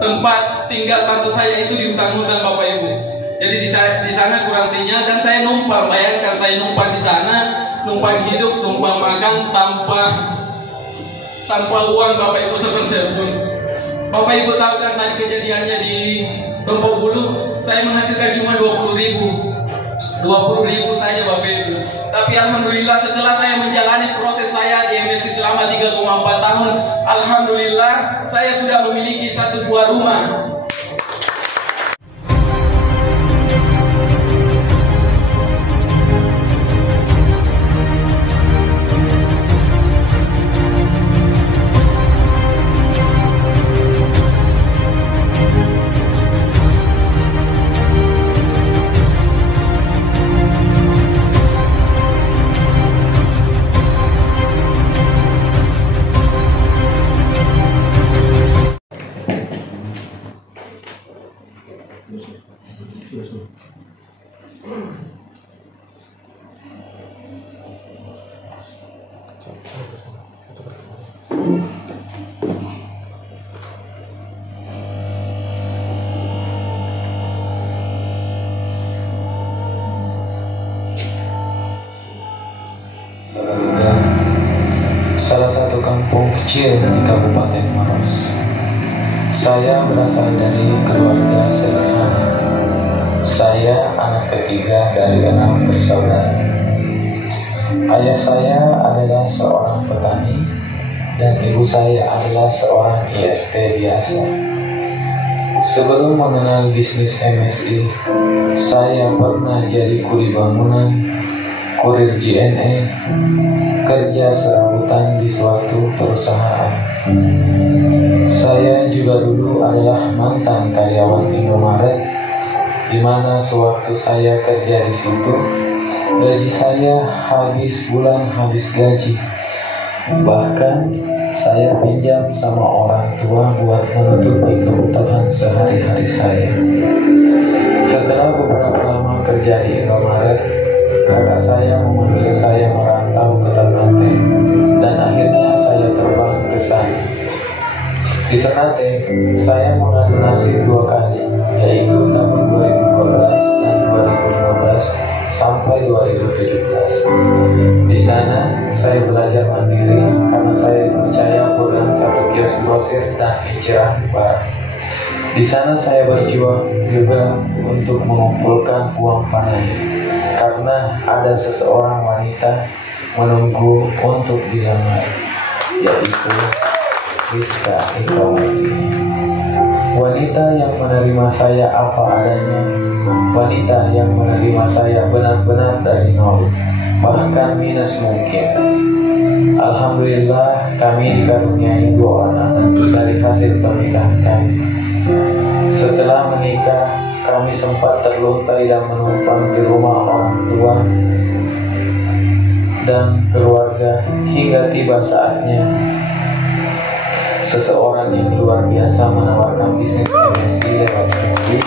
tempat tinggal tante saya itu di hutan-hutan Bapak Ibu. Jadi di sana kurang sinyal dan saya numpang. Bayangkan saya numpang di sana, numpang hidup, numpang makan tanpa uang Bapak Ibu sepeserpun. Bapak Ibu tahu kan tadi kejadiannya di Tompok Bulu, saya menghasilkan cuma 20.000 saja Bapak Ibu. Tapi alhamdulillah setelah saya menjalani proses saya di MSI selama 3,4 tahun, alhamdulillah saya sudah memiliki satu buah rumah. Salah satu kampung kecil di Kabupaten Maros. Saya berasal dari keluarga sederhana. Saya anak ketiga dari 6 bersaudara. Ayah saya adalah seorang petani dan ibu saya adalah seorang IRT biasa. Sebelum mengenal bisnis MSI, saya pernah jadi kuli bangunan, kurir JNE, kerja serabutan di suatu perusahaan. Saya juga dulu adalah mantan karyawan Indomaret, di mana sewaktu saya kerja di situ, gaji saya habis bulan habis gaji. Bahkan saya pinjam sama orang tua buat menutupi kebutuhan sehari-hari saya. Setelah beberapa lama kerja di Indomaret, kakak saya memanggil saya merantau ke Ternate, dan akhirnya saya terbang ke sana. Di Ternate, saya mengadu nasib 2 kali, yaitu tahun 2014 dan 2015 sampai 2017. Di sana, saya belajar mandiri karena saya dipercaya pegang satu kios grosir dan inceran barang. Di sana saya berjuang juga untuk mengumpulkan uang panen, karena ada seseorang wanita menunggu untuk dilamar, yaitu Rizka Ikhwati. Wanita yang menerima saya apa adanya, wanita yang menerima saya benar-benar dari nol, bahkan minus mungkin. Alhamdulillah kami dikaruniai 2 anak dari hasil pernikahan kami. Setelah menikah, kami sempat terluntai dan menumpang di rumah orang tua dan keluarga hingga tiba saatnya seseorang yang luar biasa menawarkan bisnis MSI lewat publik,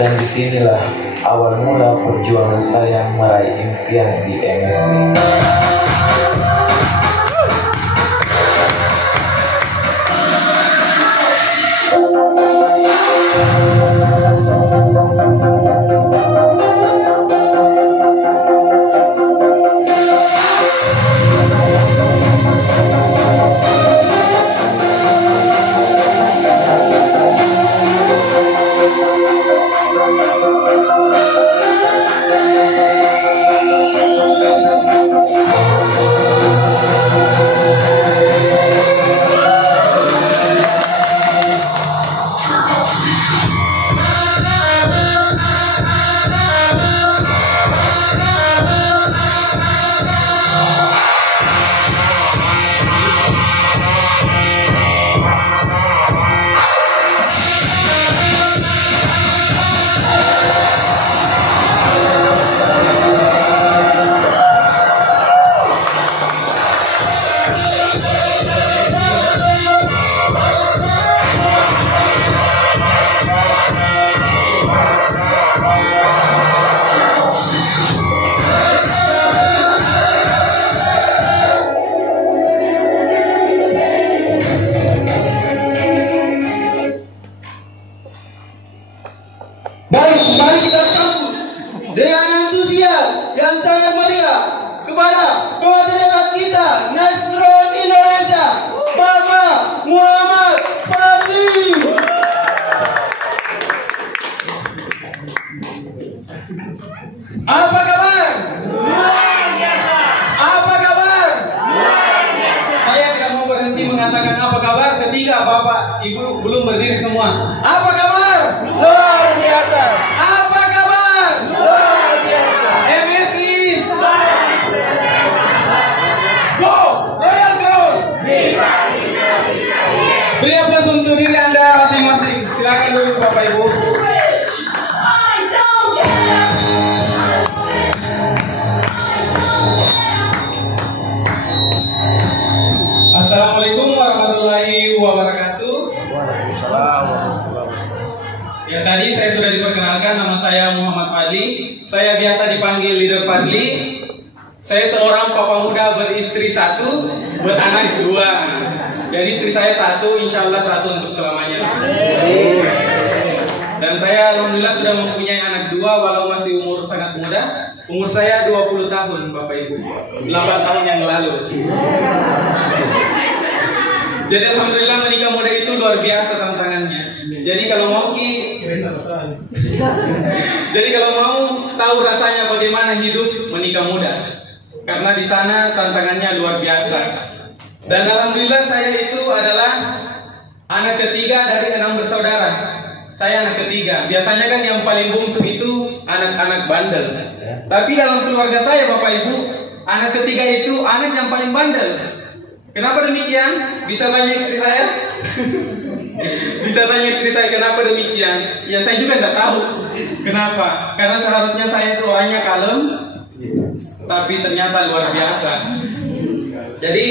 dan disinilah awal mula perjuangan saya meraih impian di MSI. Ibu belum berdiri semua. Apa kabar? Luar biasa. Apa kabar? Luar biasa. MSI. Go! Royal Ground. Bisa. Beri aplaus untuk diri Anda masing-masing. Silakan duduk Bapak Ibu. Assalamualaikum warahmatullahi wabarakatuh. Waalaikumsalam warahmatullahi wabarakatuh. Ya, tadi saya sudah diperkenalkan, nama saya Muhammad Fadli. Saya biasa dipanggil Leader Fadli. Saya seorang papa muda beristri satu, beranak dua. Jadi istri saya satu, insya Allah satu untuk selamanya. Dan saya alhamdulillah sudah mempunyai anak dua walau masih umur sangat muda. Umur saya 20 tahun Bapak Ibu, 8 tahun yang lalu. Jadi alhamdulillah menikah muda itu luar biasa tantangannya. Jadi kalau mau tahu rasanya bagaimana hidup menikah muda, karena di sana tantangannya luar biasa. Dan alhamdulillah saya itu adalah anak ketiga dari 6 bersaudara. Saya anak ketiga. Biasanya kan yang paling bungsu itu anak-anak bandel. Tapi dalam keluarga saya Bapak Ibu, anak ketiga itu anak yang paling bandel. Kenapa demikian? Bisa tanya istri saya. Bisa tanya istri saya kenapa demikian. Ya saya juga tidak tahu kenapa. Karena seharusnya saya itu orangnya kalem, tapi ternyata luar biasa. Jadi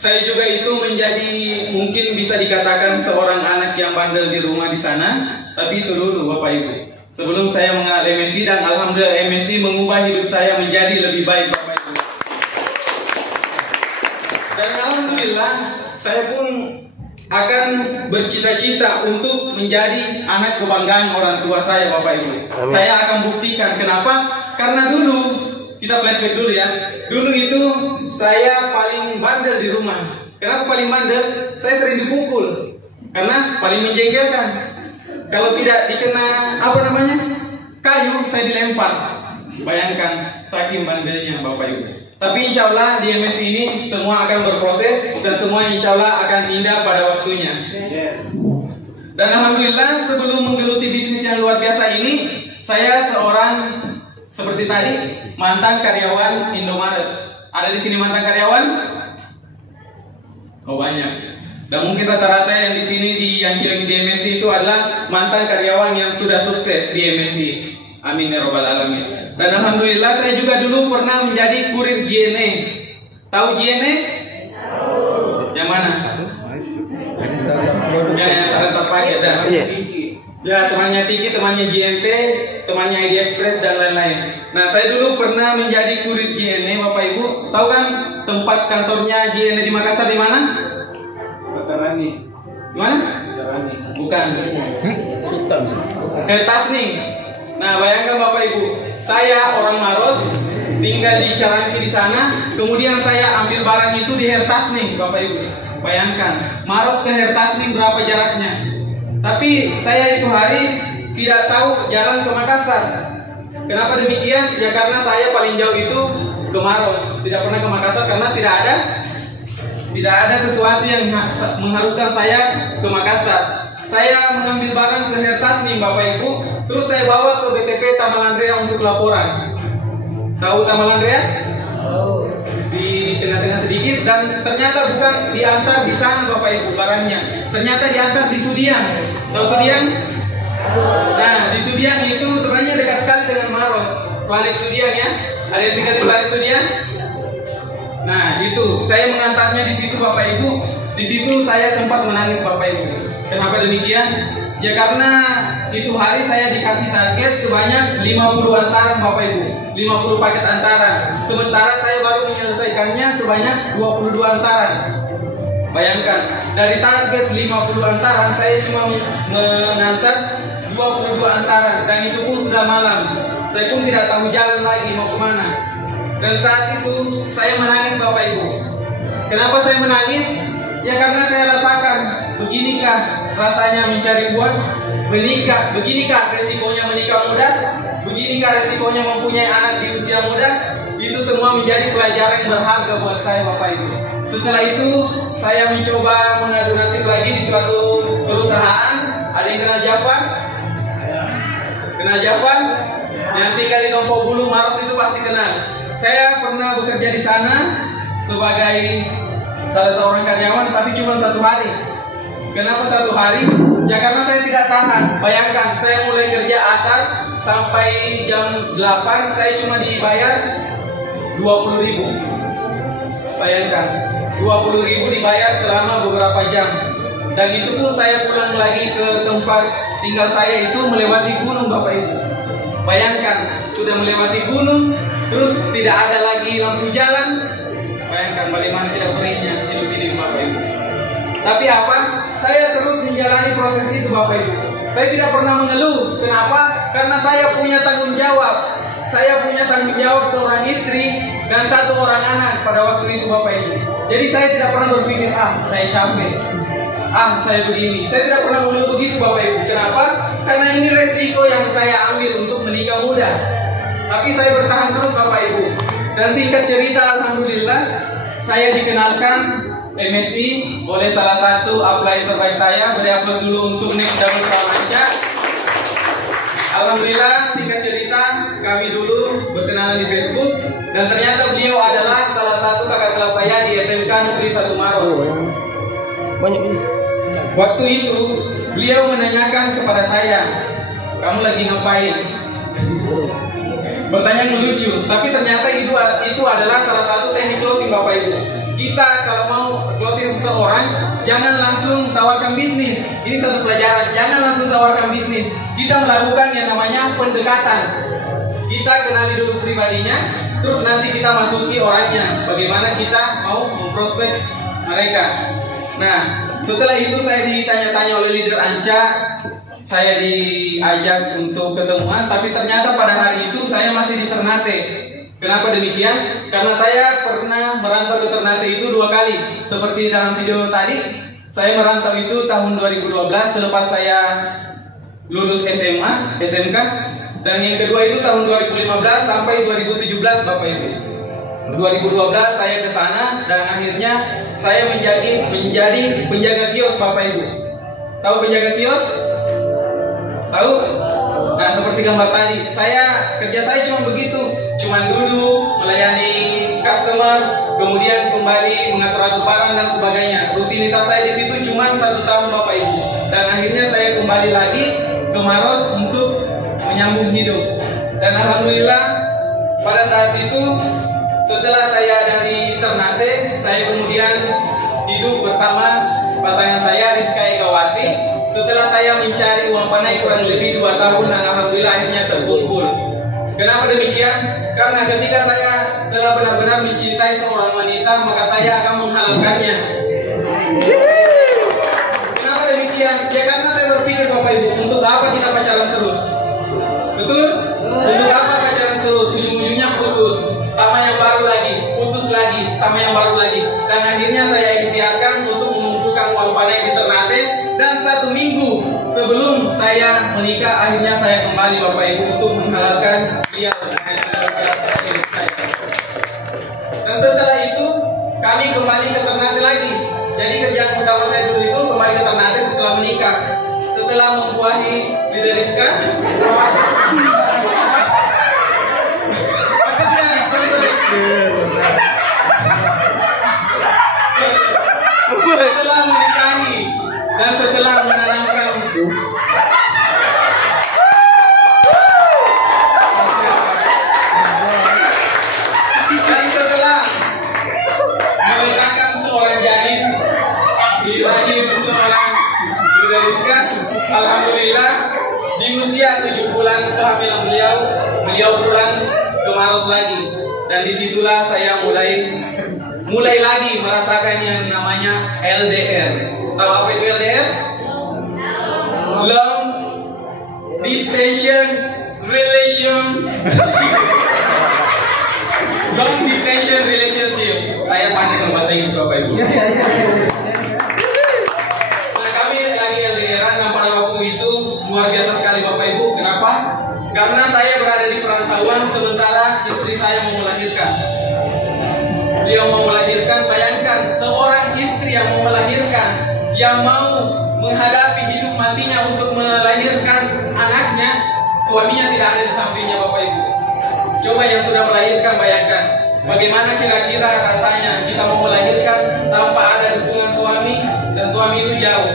saya juga itu menjadi mungkin bisa dikatakan seorang anak yang bandel di rumah di sana. Tapi itu dulu Bapak Ibu, sebelum saya mengenal MSI, dan alhamdulillah MSI mengubah hidup saya menjadi lebih baik Bapak Ibu. Dan alhamdulillah saya pun akan bercita-cita untuk menjadi anak kebanggaan orang tua saya Bapak Ibu. Amin. Saya akan buktikan. Kenapa? Karena dulu, kita flashback dulu ya. Dulu itu saya paling bandel di rumah. Kenapa paling bandel? Saya sering dipukul karena paling menjengkelkan. Kalau tidak dikena kayu, saya dilempar. Bayangkan saking bandelnya Bapak Ibu. Tapi insya Allah di MSI ini semua akan berproses dan semua insya Allah akan indah pada waktunya. Yes. Dan alhamdulillah sebelum menggeluti bisnis yang luar biasa ini, saya seorang seperti tadi mantan karyawan Indomaret. Ada di sini mantan karyawan? Oh banyak. Dan mungkin rata-rata yang di sini yang di MSI itu adalah mantan karyawan yang sudah sukses di MSI. Amin ya robbal alamin. Dan alhamdulillah saya juga dulu pernah menjadi kurir JNE. Tahu JNE? Tahu. Yang mana? Yang terpakai dan ya temannya Tiki, temannya JNT, temannya ID Express dan lain-lain. Nah saya dulu pernah menjadi kurir JNE Bapak Ibu. Tahu kan tempat kantornya JNE di Makassar di mana? Matarani. Di mana? Bukan. Ke Tasning. Nah, bayangkan Bapak Ibu, saya orang Maros, tinggal di Carangki di sana, kemudian saya ambil barang itu di Hertasning, Bapak Ibu. Bayangkan, Maros ke Hertasning berapa jaraknya? Tapi saya itu hari tidak tahu jalan ke Makassar. Kenapa demikian? Ya karena saya paling jauh itu ke Maros, tidak pernah ke Makassar karena tidak ada sesuatu yang mengharuskan saya ke Makassar. Saya mengambil barang ke Hertasning Bapak Ibu, terus saya bawa ke BTP Tamalandrea untuk laporan. Tahu Tamalandrea? Oh. Di tengah-tengah sedikit, dan ternyata bukan diantar di sana Bapak Ibu barangnya. Ternyata diantar di Sudiang. Tahu Sudiang? Nah, di Sudiang itu sebenarnya dekat sekali dengan Maros. Planet Sudiang ya. Ada yang tinggal di Planet Sudiang? Nah, itu saya mengantarnya di situ Bapak Ibu. Di situ saya sempat menangis Bapak Ibu. Kenapa demikian? Ya karena itu hari saya dikasih target sebanyak 50 antaran Bapak Ibu, 50 paket antaran. Sementara saya baru menyelesaikannya sebanyak 22 antaran. Bayangkan, dari target 50 antaran saya cuma mengantar 22 antaran, dan itu pun sudah malam. Saya pun tidak tahu jalan lagi mau kemana. Dan saat itu saya menangis Bapak Ibu. Kenapa saya menangis? Ya karena saya rasakan, beginikah rasanya mencari uang, beginikah resikonya menikah muda, beginikah resikonya mempunyai anak di usia muda. Itu semua menjadi pelajaran yang berharga buat saya Bapak Ibu. Setelah itu saya mencoba mengadu nasib lagi di suatu yang kenal Javan? Kenal Javan? Yang tinggal di Tompo Bulu Maros itu pasti kenal. Saya pernah bekerja di sana sebagai salah seorang karyawan, tapi cuma 1 hari. Kenapa 1 hari? Ya karena saya tidak tahan. Bayangkan, saya mulai kerja asar sampai jam 8, saya cuma dibayar 20.000. Bayangkan, 20.000 dibayar selama beberapa jam. Dan itu pun saya pulang lagi ke tempat tinggal saya itu melewati gunung, Bapak Ibu. Bayangkan, sudah melewati gunung, terus tidak ada lagi lampu jalan. Bayangkan bagaimana tidak perihnya hidup ini, Bapak Ibu. Tapi apa? Saya terus menjalani proses itu, Bapak Ibu. Saya tidak pernah mengeluh. Kenapa? Karena saya punya tanggung jawab. Saya punya tanggung jawab seorang istri dan 1 orang anak pada waktu itu, Bapak Ibu. Jadi saya tidak pernah berpikir, saya capek, saya begini. Saya tidak pernah mengeluh begitu, Bapak Ibu. Kenapa? Karena ini resiko yang saya ambil untuk menikah muda. Tapi saya bertahan terus, Bapak Ibu. Dan singkat cerita, alhamdulillah, saya dikenalkan MSI oleh salah satu upline terbaik saya. Beri aplaus dulu untuk Nek Damul Pramanca. Alhamdulillah, singkat cerita, kami dulu berkenalan di Facebook. Dan ternyata beliau adalah salah satu kakak kelas saya di SMK Negeri 1 Maros. Waktu itu, beliau menanyakan kepada saya, "Kamu lagi ngapain?" Pertanyaan lucu, tapi ternyata itu adalah salah satu teknik closing, Bapak Ibu. Kita kalau mau closing seseorang, jangan langsung tawarkan bisnis. Ini satu pelajaran, jangan langsung tawarkan bisnis. Kita melakukan yang namanya pendekatan. Kita kenali dulu pribadinya, terus nanti kita masuki orangnya. Bagaimana kita mau memprospek mereka. Nah, setelah itu saya ditanya-tanya oleh leader Anca. Saya diajak untuk ketemuan, tapi ternyata pada hari itu saya masih di Ternate. Kenapa demikian? Karena saya pernah merantau ke Ternate itu 2 kali. Seperti dalam video tadi, saya merantau itu tahun 2012 selepas saya lulus SMA, SMK. Dan yang kedua itu tahun 2015 sampai 2017, Bapak Ibu. 2012 saya ke sana dan akhirnya saya menjadi penjaga kios, Bapak Ibu. Tahu penjaga kios? Tahu? Nah, seperti gambar tadi, kerja saya cuma begitu, cuma duduk, melayani customer, kemudian kembali mengatur-atur barang dan sebagainya. Rutinitas saya di situ cuma 1 tahun, Bapak Ibu. Dan akhirnya saya kembali lagi ke Maros untuk menyambung hidup. Dan alhamdulillah pada saat itu, setelah saya dari Ternate, saya kemudian hidup bersama pasangan saya Rizka Egawati. Setelah saya mencari uang panai kurang lebih 2 tahun dan alhamdulillah akhirnya terkumpul. Kenapa demikian? Karena ketika saya telah benar-benar mencintai seorang wanita, maka saya akan menghalalkannya. Kenapa demikian? Ya karena saya berpikir, Bapak Ibu, untuk apa kita pacaran terus? Betul? Untuk apa pacaran terus? Ujung-ujungnya putus. Sama yang baru lagi, putus lagi, sama yang baru lagi. Dan akhirnya saya ikhtiarkan untuk mengumpulkan uang panai di Ternate. Dan 1 minggu sebelum saya menikah, akhirnya saya kembali, Bapak Ibu, untuk menghalalkan dia. Dan setelah itu kami kembali ke Ternate lagi. Jadi kerjaan utama saya dulu itu kembali ke Ternate setelah menikah. Setelah membuahi leader Rizka. Setelah menikahi dan setelah menanamkan dan setelah meletakkan seorang janin di rahim seorang leader Rizka, alhamdulillah di usia 7 bulan kehamilan beliau pulang ke Maros lagi. Dan disitulah saya mulai lagi merasakan yang namanya LDR. Tahu apa itu LDR? Long Distance Relationship. Long Distance Relationship. Saya panik kalau bahasa Inggris, Bapak Ibu. Nah, kami lagi LDR dan pada waktu itu luar biasa sekali, Bapak Ibu. Kenapa? Karena saya berada di perantauan sementara istri saya mau melahirkan. Beliau mau melahirkan, bayangkan seorang istri yang mau melahirkan, yang mau menghadapi hidup nantinya untuk melahirkan anaknya, suaminya tidak ada di sampingnya Bapak Ibu. Coba yang sudah melahirkan bayangkan, bagaimana kira-kira rasanya kita mau melahirkan tanpa ada dukungan suami dan suami itu jauh.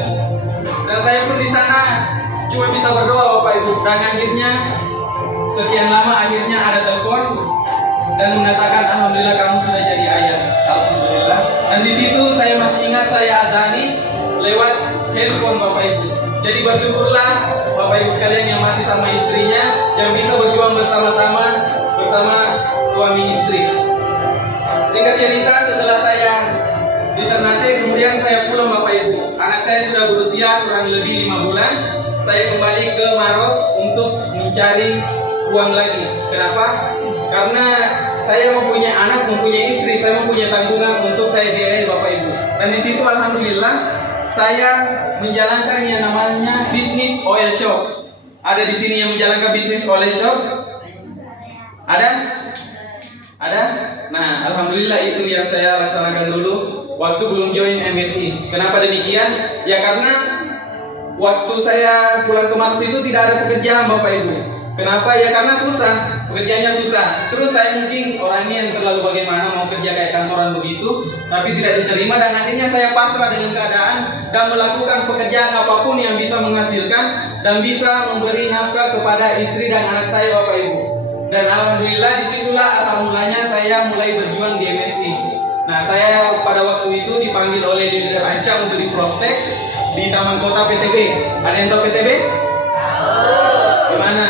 Dan saya pun di sana cuma bisa berdoa Bapak Ibu. Dan akhirnya sekian lama akhirnya ada telepon dan mengatakan alhamdulillah kamu sudah jadi ayah. Alhamdulillah. Dan di situ saya masih ingat saya azani lewat handphone Bapak Ibu. Jadi bersyukurlah Bapak Ibu sekalian yang masih sama istrinya, yang bisa berjuang bersama-sama bersama suami istri. Singkat cerita, setelah saya di Ternate, kemudian saya pulang Bapak Ibu. Anak saya sudah berusia kurang lebih 5 bulan. Saya kembali ke Maros untuk mencari uang lagi. Kenapa? Karena saya mempunyai anak, mempunyai istri, saya mempunyai tanggungan untuk saya biayai Bapak Ibu. Dan di situ alhamdulillah saya menjalankan yang namanya bisnis oil shop. Ada di sini yang menjalankan bisnis oil shop? Ada? Ada? Nah, alhamdulillah itu yang saya laksanakan dulu waktu belum join MSI. Kenapa demikian? Ya karena waktu saya pulang ke Maros itu tidak ada pekerjaan Bapak Ibu. Kenapa? Ya karena susah, pekerjaannya susah. Terus saya mungkin orangnya yang terlalu bagaimana mau kerja kayak kantoran begitu, tapi tidak diterima dan akhirnya saya pasrah dengan keadaan dan melakukan pekerjaan apapun yang bisa menghasilkan dan bisa memberi nafkah kepada istri dan anak saya Bapak Ibu. Dan alhamdulillah disitulah asal mulanya saya mulai berjuang di MSI. Nah, saya pada waktu itu dipanggil oleh leader Anca untuk diprospek di Taman Kota PTB. Ada yang tahu PTB? Di mana?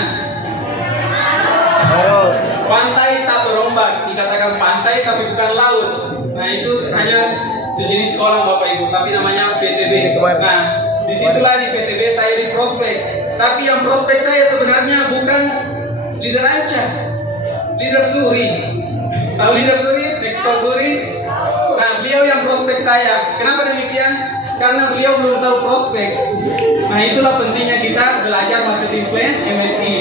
Pantai tak berombak, dikatakan pantai tapi bukan laut. Nah itu hanya sejenis sekolah Bapak Ibu, tapi namanya PTB. Nah disitulah di PTB saya di prospek. Tapi yang prospek saya sebenarnya bukan leader Anca, leader Suri. Tahu leader Suri? Ekspor Suri. Nah beliau yang prospek saya. Kenapa demikian? Karena beliau belum tahu prospek. Nah itulah pentingnya kita belajar marketing plan MSI.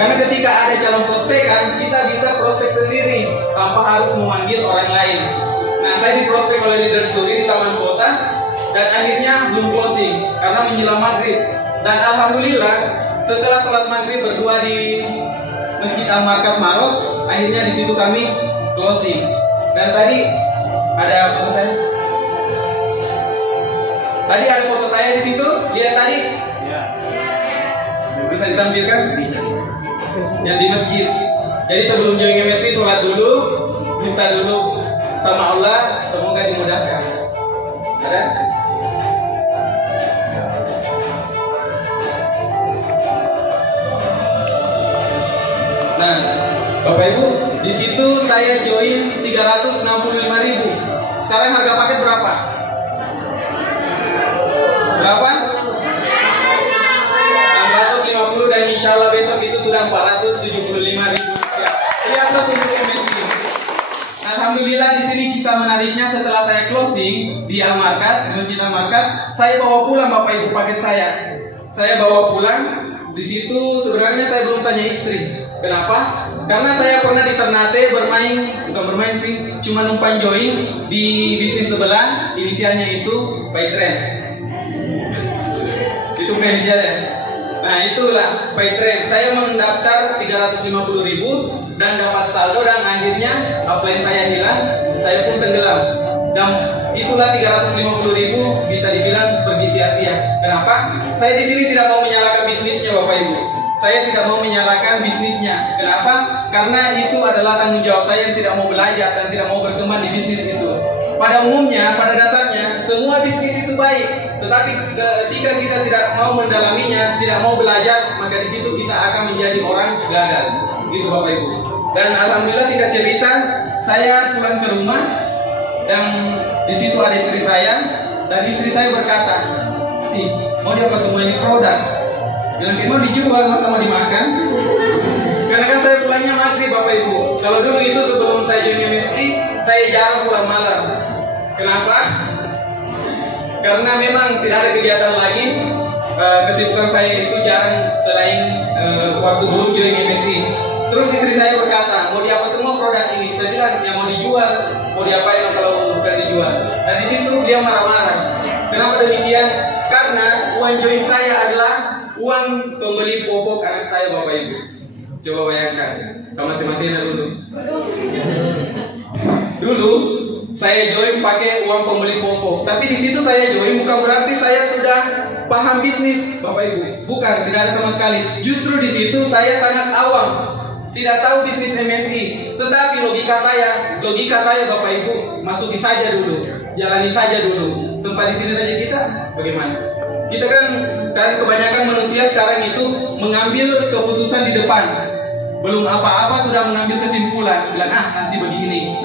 Karena ketika ada calon prospekan, kita bisa prospek sendiri tanpa harus memanggil orang lain. Nah saya diprospek oleh leader Suri di Taman Kota dan akhirnya belum closing karena menjelang maghrib. Dan alhamdulillah setelah sholat maghrib berdua di Masjid Al-Markas Maros, akhirnya di situ kami closing. Dan tadi ada foto saya. Tadi ada foto saya di situ, lihat tadi. Ya. Bisa ditampilkan? Bisa. Yang di masjid. Jadi sebelum join MSI sholat dulu, minta dulu sama Allah, semoga dimudahkan. Ada? Nah, Bapak Ibu, di situ saya join 365.000. Sekarang harga paket berapa? Berapa? 650 dan insya Allah besok itu sudah 475.000. Lihatlah untuk MSI. Alhamdulillah di sini kisah menariknya setelah saya closing di Al-Markas, Masjid Al-Markas, saya bawa pulang Bapak Ibu paket saya. Saya bawa pulang. Di situ sebenarnya saya belum tanya istri. Kenapa? Karena saya pernah di Ternate bukan bermain sih, cuma numpang join di bisnis sebelah, inisialnya itu Paitren. Itu bukan inisialnya. Nah itulah Paitren. Saya mendaftar 350.000 dan dapat saldo dan akhirnya upline saya hilang, saya pun tenggelam. Dan itulah 350.000 bisa dibilang pergi sia-sia. Kenapa? Saya di sini tidak mau menyalahkan bisnisnya Bapak Ibu. Saya tidak mau menyalahkan bisnisnya. Kenapa? Karena itu adalah tanggung jawab saya yang tidak mau belajar dan tidak mau berkembang di bisnis itu. Pada umumnya, pada dasarnya, semua bisnis itu baik. Tetapi ketika kita tidak mau mendalaminya, tidak mau belajar, maka di situ kita akan menjadi orang gagal. Gitu Bapak Ibu. Dan alhamdulillah singkat cerita, saya pulang ke rumah dan di situ ada istri saya dan istri saya berkata, mau diapa semua ini produk? Bilang mau dijual, masa mau dimakan? Karena kan saya pulangnya maghrib Bapak Ibu. Kalau dulu itu sebelum saya join MSI, saya jarang pulang malam. Kenapa? Karena memang tidak ada kegiatan lagi. Kesibukan saya itu jarang selain waktu belum join MSI. Terus istri saya berkata, mau diapa semua produk ini? Saya bilang, ya mau dijual. Mau diapain kalau bukan dijual? Dan di situ dia marah-marah. Kenapa demikian? Karena uang join saya adalah uang pembeli popok anak saya Bapak Ibu. Coba bayangkan, kamu masing-masing dulu. Dulu saya join pakai uang pembeli popok, tapi di situ saya join bukan berarti saya sudah paham bisnis, Bapak Ibu. Bukan, tidak ada sama sekali. Justru di situ saya sangat awam, tidak tahu bisnis MSI. Tetapi logika saya Bapak Ibu, masuki saja dulu, jalani saja dulu. Sempat di sini aja kita, bagaimana? Kita kan kebanyakan manusia sekarang itu mengambil keputusan di depan. Belum apa-apa sudah mengambil kesimpulan, bilang nanti begini.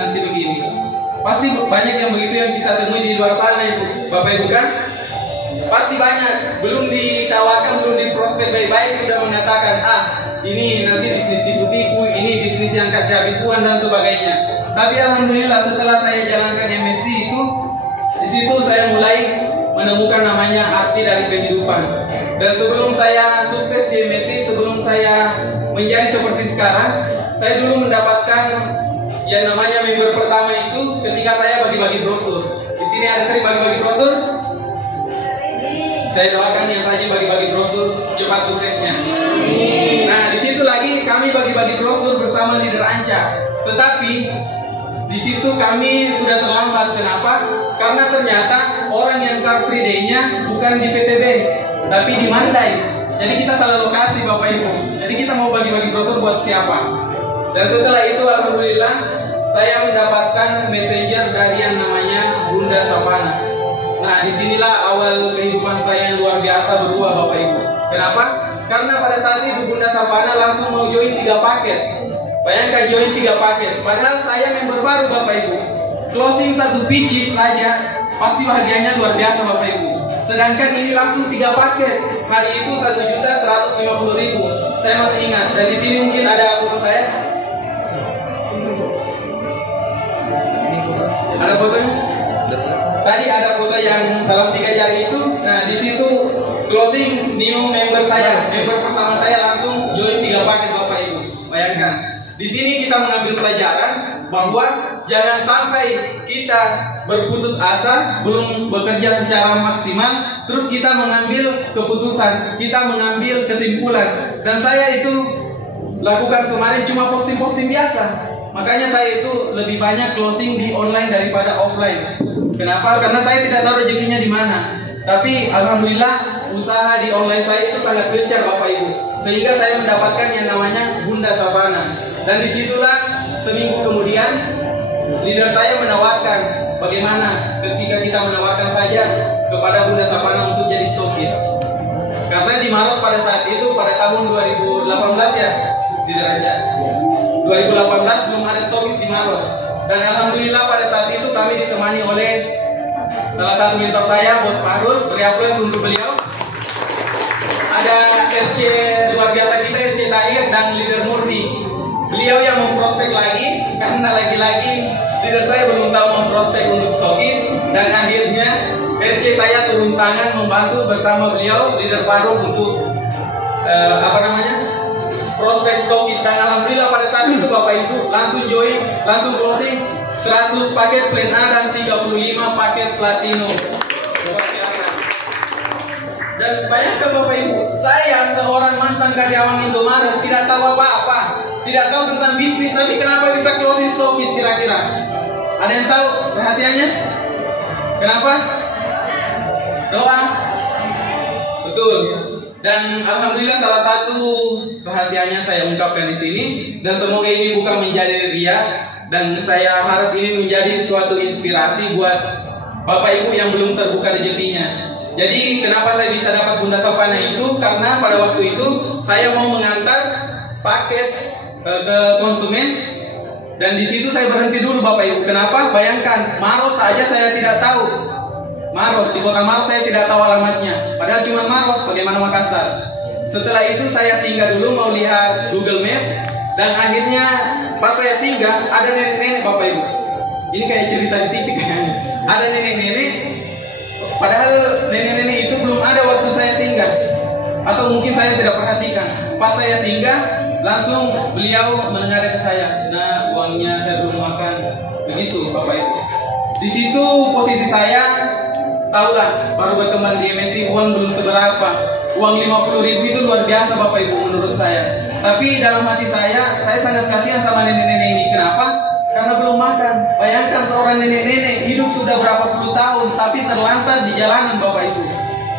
Pasti banyak yang begitu yang kita temui di luar sana itu, Bapak Ibu kan? Pasti banyak, belum ditawarkan, belum diprospek baik-baik sudah mengatakan ini nanti bisnis tipu-tipu, ini bisnis yang kasih habis uang dan sebagainya. Tapi alhamdulillah setelah saya jalankan MSc itu, di situ saya mulai menemukan namanya arti dari kehidupan. Dan sebelum saya sukses di MSc, sebelum saya menjadi seperti sekarang, saya dulu mendapatkan yang namanya member pertama itu ketika saya bagi-bagi brosur. Di sini ada sering bagi-bagi brosur. Saya doakan yang rajin bagi-bagi brosur cepat suksesnya. Nah, di situ lagi kami bagi-bagi brosur bersama leader Anca. Tetapi di situ kami sudah terlambat. Kenapa? Karena ternyata orang yang Car Free Day-nya bukan di PTB, tapi di Mandai. Jadi kita salah lokasi Bapak Ibu. Jadi kita mau bagi-bagi brosur buat siapa? Dan setelah itu alhamdulillah saya mendapatkan messenger dari yang namanya Bunda Savana. Nah, disinilah awal kehidupan saya yang luar biasa berubah Bapak Ibu. Kenapa? Karena pada saat itu Bunda Savana langsung mau join 3 paket. Bayangkan join 3 paket. Padahal saya member baru Bapak Ibu. Closing 1 pitches saja pasti bahagianya luar biasa Bapak Ibu. Sedangkan ini langsung 3 paket. Hari itu 1.150.000. Saya masih ingat. Dan di sini mungkin ada foto saya. Ada fotonya? Tadi ada foto yang salam 3 jari itu. Nah, di situ closing new member saya. Member pertama saya langsung join 3 paket Bapak Ibu. Bayangkan. Di sini kita mengambil pelajaran bahwa jangan sampai kita berputus asa, belum bekerja secara maksimal, terus kita mengambil keputusan, kita mengambil kesimpulan. Dan saya itu lakukan kemarin cuma posting-posting biasa. Makanya saya itu lebih banyak closing di online daripada offline. Kenapa? Karena saya tidak tahu rezekinya di mana. Tapi alhamdulillah usaha di online saya itu sangat gencar Bapak Ibu. Sehingga saya mendapatkan yang namanya Bunda Savana. Dan disitulah seminggu kemudian leader saya menawarkan bagaimana ketika kita menawarkan saja kepada Bunda Savana untuk jadi stokis. Karena di Maros pada saat itu pada tahun 2018 ya leader aja. 2018 belum ada stokis di Maros. Dan alhamdulillah pada saat itu kami ditemani oleh salah satu mentor saya, Bos Marul. Beri aplaus untuk beliau. Ada RC luar biasa kita, RC Tahir dan leader Murni. Beliau yang memprospek lagi, karena lagi-lagi leader saya belum tahu memprospek untuk stokis. Dan akhirnya RC saya turun tangan membantu bersama beliau, leader Faruk untuk prospek stokis. Dan alhamdulillah pada saat itu Bapak Ibu langsung join, langsung closing 100 paket plan A dan 35 paket platino. Dan bayangkan Bapak Ibu, saya seorang mantan karyawan Indomaret tidak tahu apa-apa, tidak tahu tentang bisnis, tapi kenapa bisa closing stokis kira-kira? Ada yang tahu rahasianya? Kenapa? Doa. Betul. Dan alhamdulillah salah satu rahasianya saya ungkapkan di sini, dan semoga ini bukan menjadi ria, dan saya harap ini menjadi suatu inspirasi buat Bapak Ibu yang belum terbuka rezekinya. Jadi kenapa saya bisa dapat Bunda Savana itu? Karena pada waktu itu saya mau mengantar paket ke konsumen, dan di situ saya berhenti dulu Bapak Ibu. Kenapa? Bayangkan, Maros saja saya tidak tahu. Maros, di kota Maros saya tidak tahu alamatnya. Padahal cuma Maros, bagaimana Makassar. Setelah itu saya singgah dulu mau lihat Google Maps, dan akhirnya pas saya singgah ada nenek-nenek Bapak Ibu. Ini kayak cerita di TV kayaknya. Ada nenek-nenek, padahal nenek-nenek itu belum ada waktu saya singgah, atau mungkin saya tidak perhatikan. Pas saya singgah, langsung beliau menengadah ke saya. Nah, uangnya saya belum makan. Begitu Bapak Ibu. Di situ posisi saya, tahulah baru berkembang di MSc, uang belum seberapa. uang 50.000 itu luar biasa Bapak Ibu menurut saya. Tapi dalam hati saya sangat kasihan sama nenek-nenek ini. Kenapa? Karena belum makan. Bayangkan seorang nenek-nenek hidup sudah berapa puluh tahun tapi terlantar di jalanan Bapak Ibu.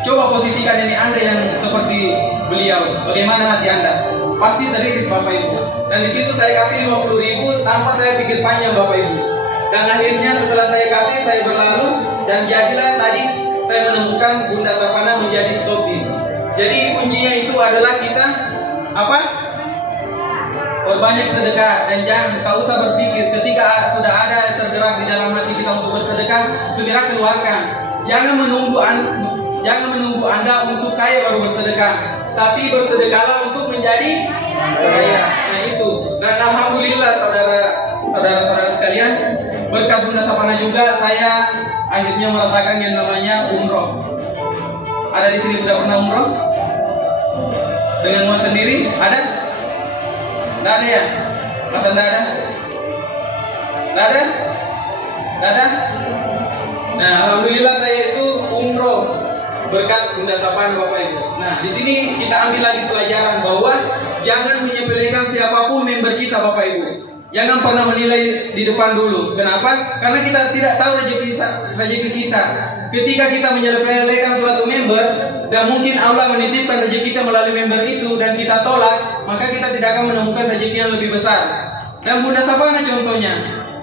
Coba posisikan nenek Anda yang seperti beliau. Bagaimana hati Anda? Pasti teriris Bapak Ibu. Dan di situ saya kasih 50.000 tanpa saya pikir panjang Bapak Ibu. Dan akhirnya setelah saya kasih, saya berlalu dan jadilah tadi saya menemukan Bunda Sapana menjadi stokis. Jadi kuncinya itu adalah kita apa? Berbanyak sedekah dan tak usah berpikir ketika sudah ada tergerak di dalam hati kita untuk bersedekah, segera keluarkan. Jangan menunggu Anda untuk kaya baru bersedekah, tapi bersedekahlah untuk menjadi kaya. Nah itu. Dan alhamdulillah saudara-saudara sekalian, berkat Bunda Sapana juga saya akhirnya merasakan yang namanya umroh. Ada di sini sudah pernah umroh? Dengan uang sendiri? Ada? Tidak ada ya? Masa tidak ada? Tidak ada? Tidak ada? Nah, alhamdulillah saya itu umroh berkat Bunda Sapana Bapak Ibu. Nah, di sini kita ambil lagi pelajaran bahwa jangan menyepelekan siapapun member kita Bapak Ibu. Jangan pernah menilai di depan dulu. Kenapa? Karena kita tidak tahu rezeki kita. Ketika kita menyepelekan suatu member dan mungkin Allah menitipkan rezeki kita melalui member itu dan kita tolak, maka kita tidak akan menemukan rezeki yang lebih besar. Dan Bunda Sapana contohnya,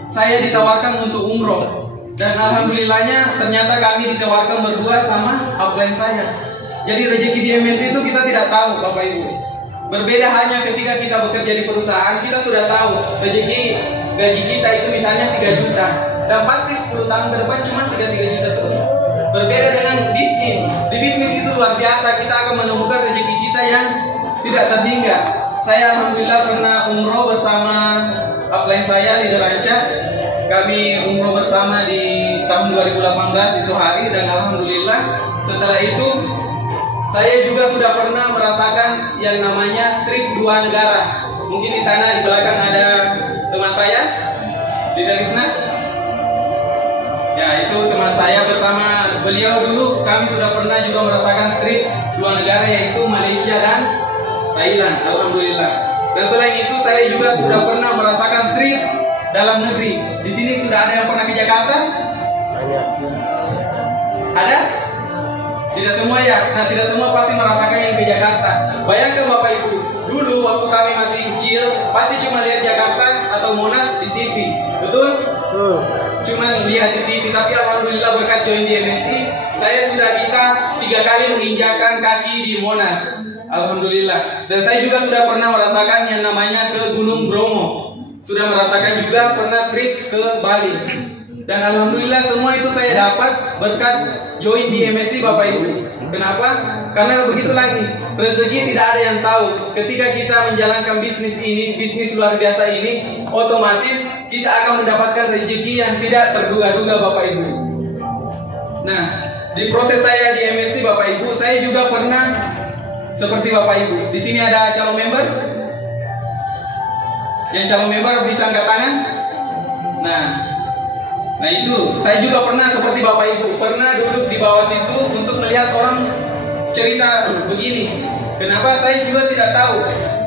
saya ditawarkan untuk umroh dan alhamdulillahnya ternyata kami ditawarkan berdua sama upline saya. Jadi rezeki di MSI itu kita tidak tahu Bapak Ibu. Berbeda hanya ketika kita bekerja di perusahaan, kita sudah tahu gaji kita itu misalnya 3 juta dan pasti 10 tahun ke depan cuma 3 juta terus. Berbeda dengan bisnis. Di bisnis itu luar biasa, kita akan menemukan rezeki kita yang tidak terhingga. Saya alhamdulillah pernah umroh bersama upline saya Leader Ranca. Kami umroh bersama di tahun 2018 itu hari, dan alhamdulillah setelah itu saya juga sudah pernah merasakan yang namanya trip 2 negara. Mungkin di sana di belakang ada teman saya, Leader Risna. Ya, itu teman saya bersama beliau dulu kami sudah pernah juga merasakan trip 2 negara, yaitu Malaysia dan Thailand. Alhamdulillah. Dan selain itu saya juga sudah pernah merasakan trip dalam negeri. Di sini sudah ada yang pernah ke Jakarta? Banyak. Ada? Tidak semua ya? Nah, tidak semua pasti merasakan yang ke Jakarta. Bayangkan Bapak Ibu, dulu waktu kami masih kecil pasti cuma lihat Jakarta atau Monas di TV. Betul? Betul. Cuma lihat di TV, tapi alhamdulillah berkat join di MSI, saya sudah bisa 3 kali menginjakan kaki di Monas. Alhamdulillah. Dan saya juga sudah pernah merasakan yang namanya ke Gunung Bromo. Sudah merasakan juga pernah trip ke Bali. Dan alhamdulillah semua itu saya dapat berkat join di MSI Bapak Ibu. Kenapa? Karena begitu lagi, rezeki tidak ada yang tahu. Ketika kita menjalankan bisnis ini, bisnis luar biasa ini, otomatis kita akan mendapatkan rezeki yang tidak terduga-duga Bapak Ibu. Nah, di proses saya di MSI Bapak Ibu, saya juga pernah seperti Bapak Ibu. Di sini ada calon member. Yang calon member bisa angkat tangan. Nah itu, saya juga pernah seperti Bapak Ibu, pernah duduk di bawah situ untuk melihat orang cerita begini. Kenapa? Saya juga tidak tahu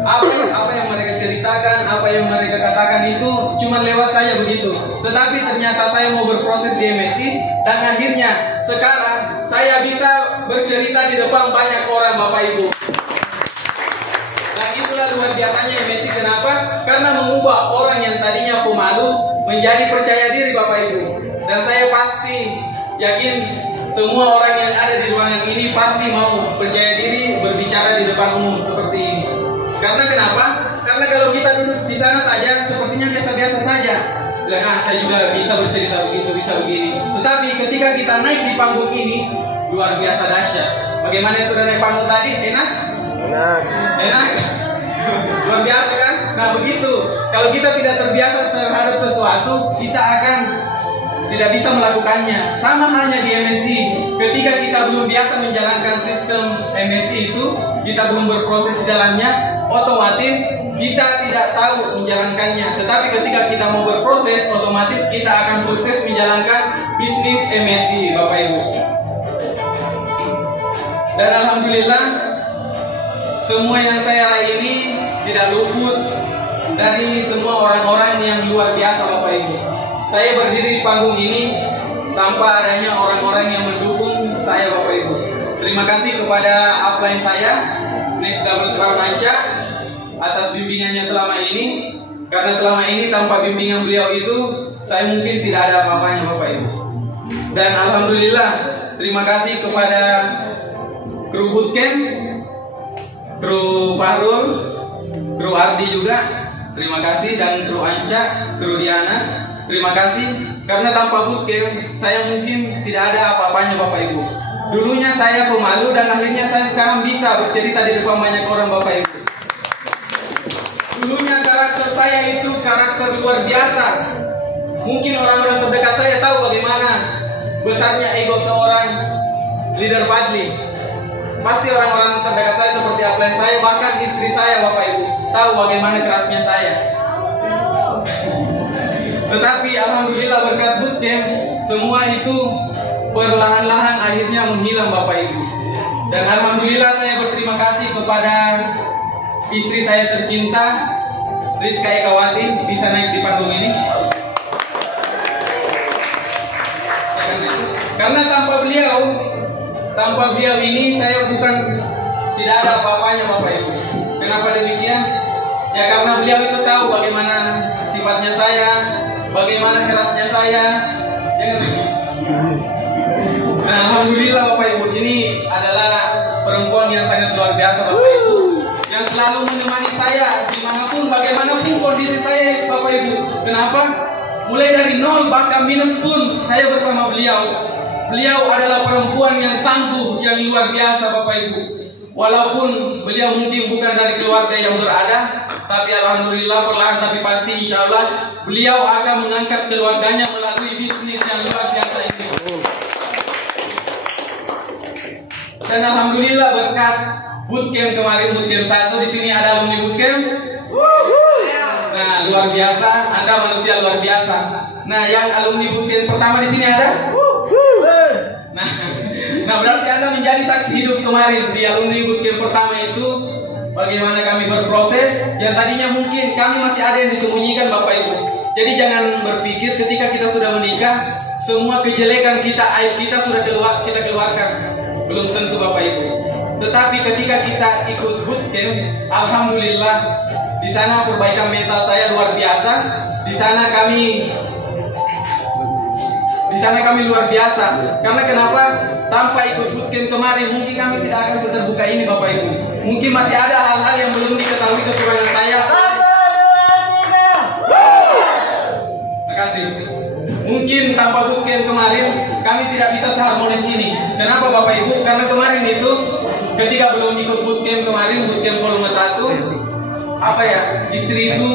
apa yang mereka ceritakan, apa yang mereka katakan itu cuma lewat saya begitu. Tetapi ternyata saya mau berproses di MSI dan akhirnya sekarang saya bisa bercerita di depan banyak orang Bapak Ibu. Dan itulah luar biasanya MSI. Kenapa? Karena mengubah orang yang tadinya pemalu menjadi percaya diri Bapak Ibu. Dan saya pasti yakin semua orang yang ada di ruangan ini pasti mau percaya diri berbicara di depan umum seperti ini. Karena kenapa? Karena kalau kita duduk di sana saja sepertinya biasa-biasa saja. Saya juga bisa bercerita begitu, bisa begini. Tetapi ketika kita naik di panggung ini, luar biasa dahsyat. Bagaimana yang sudah naik panggung tadi? Enak? Enak? Luar biasa kan? Nah begitu. Kalau kita tidak terbiasa terhadap sesuatu, kita akan tidak bisa melakukannya. Sama halnya di MSI. Ketika kita belum biasa menjalankan sistem MSI itu, kita belum berproses di dalamnya, otomatis kita tidak tahu menjalankannya. Tetapi ketika kita mau berproses, otomatis kita akan sukses menjalankan bisnis MSI Bapak Ibu. Dan alhamdulillah semua yang saya raih ini tidak luput dari semua orang-orang yang luar biasa Bapak Ibu. Saya berdiri di panggung ini tanpa adanya orang-orang yang mendukung saya Bapak Ibu. Terima kasih kepada upline saya, Next Double Crown Anca, atas bimbingannya selama ini. Karena selama ini tanpa bimbingan beliau itu, saya mungkin tidak ada apa-apanya Bapak Ibu. Dan Alhamdulillah, terima kasih kepada kru bootcamp, kru Fahrul, kru Ardi juga, terima kasih, dan kru Anca, kru Diana, terima kasih. Karena tanpa bootcamp, saya mungkin tidak ada apa-apanya Bapak Ibu. Dulunya saya pemalu dan akhirnya saya sekarang bisa bercerita di depan banyak orang Bapak Ibu. Dulunya karakter saya itu karakter luar biasa. Mungkin orang-orang terdekat saya tahu bagaimana besarnya ego seorang leader Fadli. Pasti orang-orang terdekat saya seperti upline saya, bahkan istri saya Bapak Ibu tahu bagaimana kerasnya saya. Tetapi Alhamdulillah berkat bootcamp, semua itu perlahan-lahan akhirnya menghilang Bapak Ibu. Dan Alhamdulillah saya berterima kasih kepada istri saya tercinta, Rizka Ekawati, bisa naik di panggung ini. Karena tanpa beliau ini saya bukan tidak ada apa-apanya Bapak Ibu. Kenapa demikian? Ya karena beliau itu tahu bagaimana sifatnya saya, bagaimana kerasnya saya. Nah, Alhamdulillah Bapak Ibu, ini adalah perempuan yang sangat luar biasa Bapak Ibu, yang selalu menemani saya dimanapun, bagaimanapun kondisi saya Bapak Ibu. Kenapa? Mulai dari nol bahkan minus pun saya bersama beliau. Beliau adalah perempuan yang tangguh, yang luar biasa Bapak Ibu. Walaupun beliau mungkin bukan dari keluarga yang berada, tapi Alhamdulillah perlahan tapi pasti insya Allah beliau akan mengangkat keluarganya melalui bisnis yang luar biasa ini. Dan Alhamdulillah berkat bootcamp kemarin, bootcamp 1, di sini ada alumni bootcamp. Nah, luar biasa, Anda manusia luar biasa. Nah, yang alumni bootcamp pertama di sini ada? Nah, berarti Anda menjadi saksi hidup kemarin di alumni bootcamp pertama itu. Bagaimana kami berproses, yang tadinya mungkin kami masih ada yang disembunyikan Bapak Ibu. Jadi jangan berpikir ketika kita sudah menikah, semua kejelekan kita, aib kita sudah kita keluarkan. Belum tentu Bapak Ibu. Tetapi ketika kita ikut bootcamp, Alhamdulillah di sana perbaikan mental saya luar biasa. Di sana kami luar biasa. Karena kenapa? Tanpa ikut bootcamp kemarin, mungkin kami tidak akan seterbuka ini Bapak Ibu. Mungkin masih ada hal-hal yang belum diketahui kekurangan saya. Terima kasih. Mungkin tanpa bootcamp kemarin, kami tidak bisa seharmonis ini. Kenapa Bapak Ibu? Karena kemarin itu, ketika belum ikut bootcamp kemarin, bootcamp volume 1, apa ya, istri itu,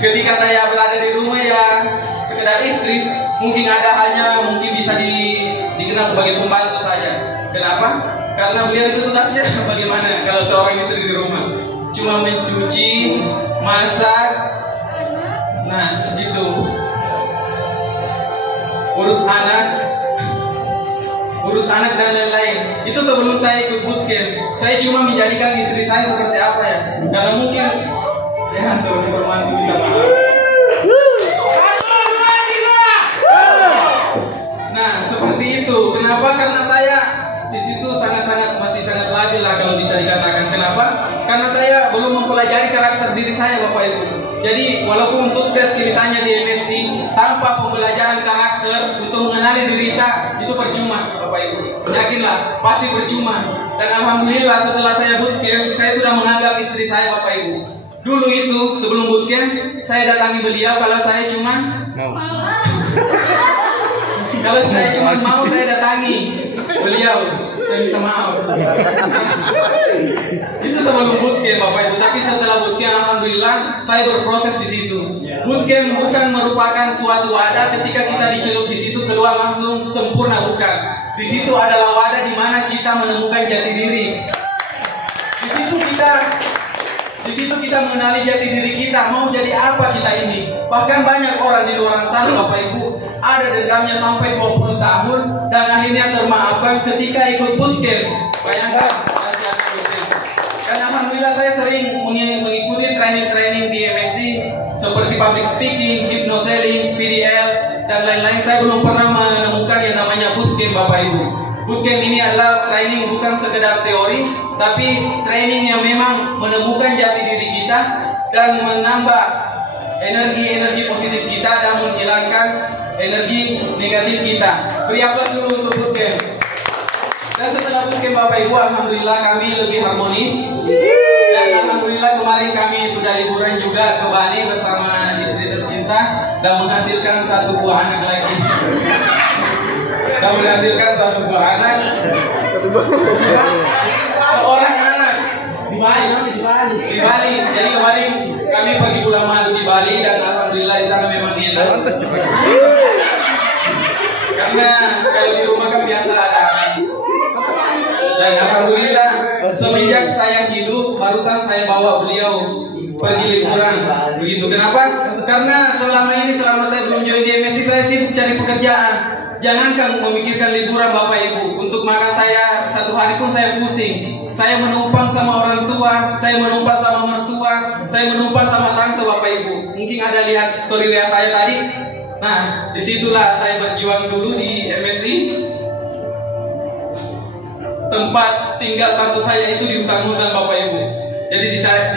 ketika saya berada di rumah ya, sekedar istri, mungkin ada hanya mungkin bisa dikenal sebagai pembantu saja. Kenapa? Karena beliau itu tugasnya bagaimana kalau seorang istri di rumah? Cuma mencuci, masak, nah gitu. Urus anak dan lain-lain. Itu sebelum saya ikut bootcamp. Saya cuma menjadikan istri saya seperti apa ya? Karena mungkin ya seperti permantu minta maaf. Nah, seperti itu. Kenapa? Karena saya di situ masih sangat labil lah kalau bisa dikatakan. Kenapa? Karena saya belum mempelajari karakter diri saya Bapak Ibu. Jadi walaupun sukses misalnya di MSc, tanpa pembelajaran karakter untuk mengenali diri kita, itu percuma Bapak Ibu. Yakinlah, pasti percuma. Dan Alhamdulillah setelah saya bootcamp, saya sudah menganggap istri saya Bapak Ibu. Dulu itu sebelum bootcamp, saya datangi beliau kalau saya cuma kalau saya cuma mau, saya datangi beliau. Saya minta maaf. Itu sebelum bootcamp Bapak Ibu. Tapi setelah bootcamp, Alhamdulillah saya berproses di situ. Bootcamp bukan merupakan suatu wadah ketika kita dicelup di situ keluar langsung sempurna, bukan. Di situ adalah wadah di mana kita menemukan jati diri. Di situ kita mengenali jati diri kita, mau jadi apa kita ini. Bahkan banyak orang di luar sana Bapak Ibu ada dendamnya sampai 20 tahun dan akhirnya termaafkan ketika ikut bootcamp. Bayangkan. public speaking, hypnoselling, PDL, dan lain-lain. Saya belum pernah menemukan yang namanya bootcamp, Bapak Ibu. Bootcamp ini adalah training bukan sekedar teori, tapi training yang memang menemukan jati diri kita dan menambah energi positif kita dan menghilangkan energi negatif kita. Beri aplaus dulu untuk bootcamp. Dan setelah bootcamp, Bapak Ibu, alhamdulillah kami lebih harmonis. Dan alhamdulillah kemarin kami sudah liburan juga ke Bali bersama istri tercinta dan menghasilkan satu buah anak lagi. Seorang anak di Bali. Jadi kemarin kami pergi bulan madu di Bali dan alhamdulillah di sana memang enak. Karena kalau di rumah kan biasa ada. Dan alhamdulillah semenjak saya hidup barusan saya bawa beliau pergi liburan. Begitu. Kenapa? Karena selama saya belum join di MSC, saya sibuk cari pekerjaan. Jangankan memikirkan liburan, Bapak Ibu. Untuk makan saya satu hari pun saya pusing. Saya menumpang sama orang tua, saya menumpang sama mertua, saya menumpang sama tante, Bapak Ibu. Mungkin ada lihat story WA saya tadi. Nah, disitulah saya berjuang dulu di MSI. Tempat tinggal tante saya itu di hutan-hutan, Bapak Ibu. Jadi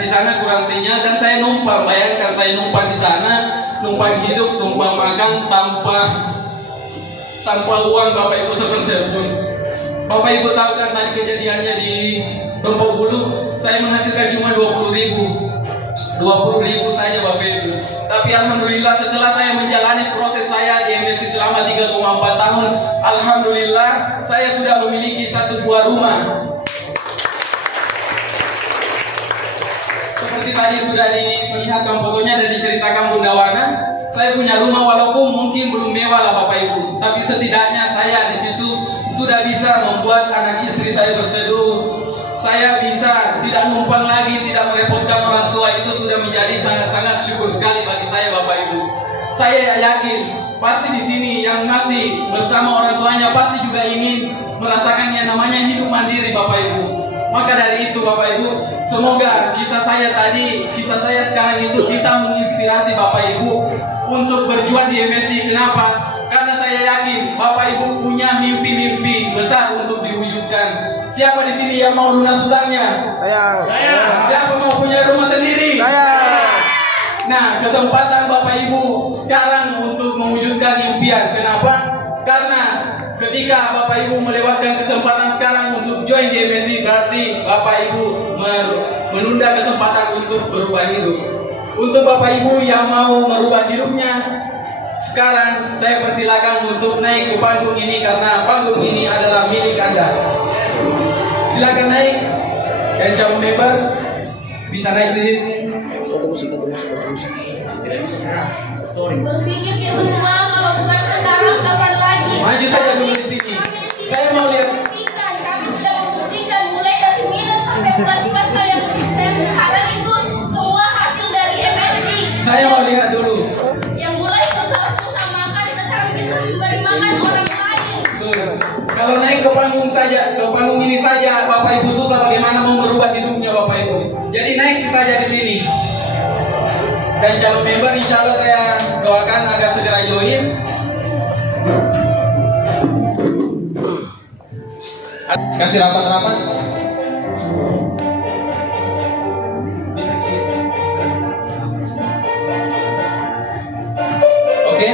di sana kurang sinyal dan saya numpang. Bayangkan saya numpang di sana, numpang hidup, numpang makan tanpa uang, Bapak Ibu, sepeserpun. Bapak Ibu tahu kan tadi kejadiannya di Tompok Bulu, saya menghasilkan cuma 20.000 saja, Bapak Ibu. Tapi alhamdulillah setelah saya menjalani proses saya di MSC selama 3,4 tahun, alhamdulillah saya sudah memiliki satu buah rumah. Seperti tadi sudah diperlihatkan fotonya dan diceritakan Bunda Wana, saya punya rumah walaupun mungkin belum mewah lah, Bapak Ibu. Tapi setidaknya saya di situ sudah bisa membuat anak istri saya berteduh. Saya bisa tidak numpang lagi, tidak merepotkan orang tua. Itu sudah menjadi sangat-sangat syukur sekali bagi saya, Bapak Ibu. Saya yakin pasti di sini yang masih bersama orang tuanya pasti juga ingin merasakan yang namanya hidup mandiri, Bapak Ibu. Maka dari itu, Bapak Ibu, semoga kisah saya sekarang itu bisa menginspirasi Bapak Ibu untuk berjuang di MSC. Kenapa? Karena saya yakin Bapak Ibu punya mimpi-mimpi besar untuk diwujudkan. Siapa di sini yang mau lunas hutangnya? Saya. Siapa mau punya rumah sendiri? Saya. Nah, kesempatan Bapak Ibu sekarang untuk mewujudkan impian. Kenapa? Karena ketika Bapak Ibu melewatkan kesempatan sekarang untuk join di MSC, berarti Bapak Ibu menunda kesempatan untuk berubah hidup. Untuk Bapak Ibu yang mau merubah hidupnya, sekarang saya persilakan untuk naik ke panggung ini karena panggung ini adalah milik Anda. Silakan naik. Yang calon member bisa naik di sini. Berpikir semua kalau bukan sekarang kapan lagi? Maju saja dulu di sini. Saya mau lihat. Kami sudah membuktikan mulai dari minus sampai plus yang sekarang itu semua hasil dari MSC. Saya mau lihat dulu. Yang mulai susah makan sekarang bisa memberi makan orang lain. Betul. Kalau naik ke panggung ini saja, Bapak Ibu susah bagaimana mau merubah hidupnya, Bapak Ibu. Jadi naik saja di sini. Dan calon member insya Allah saya doakan agar segera join. Kasih rapat-rapat. Oke.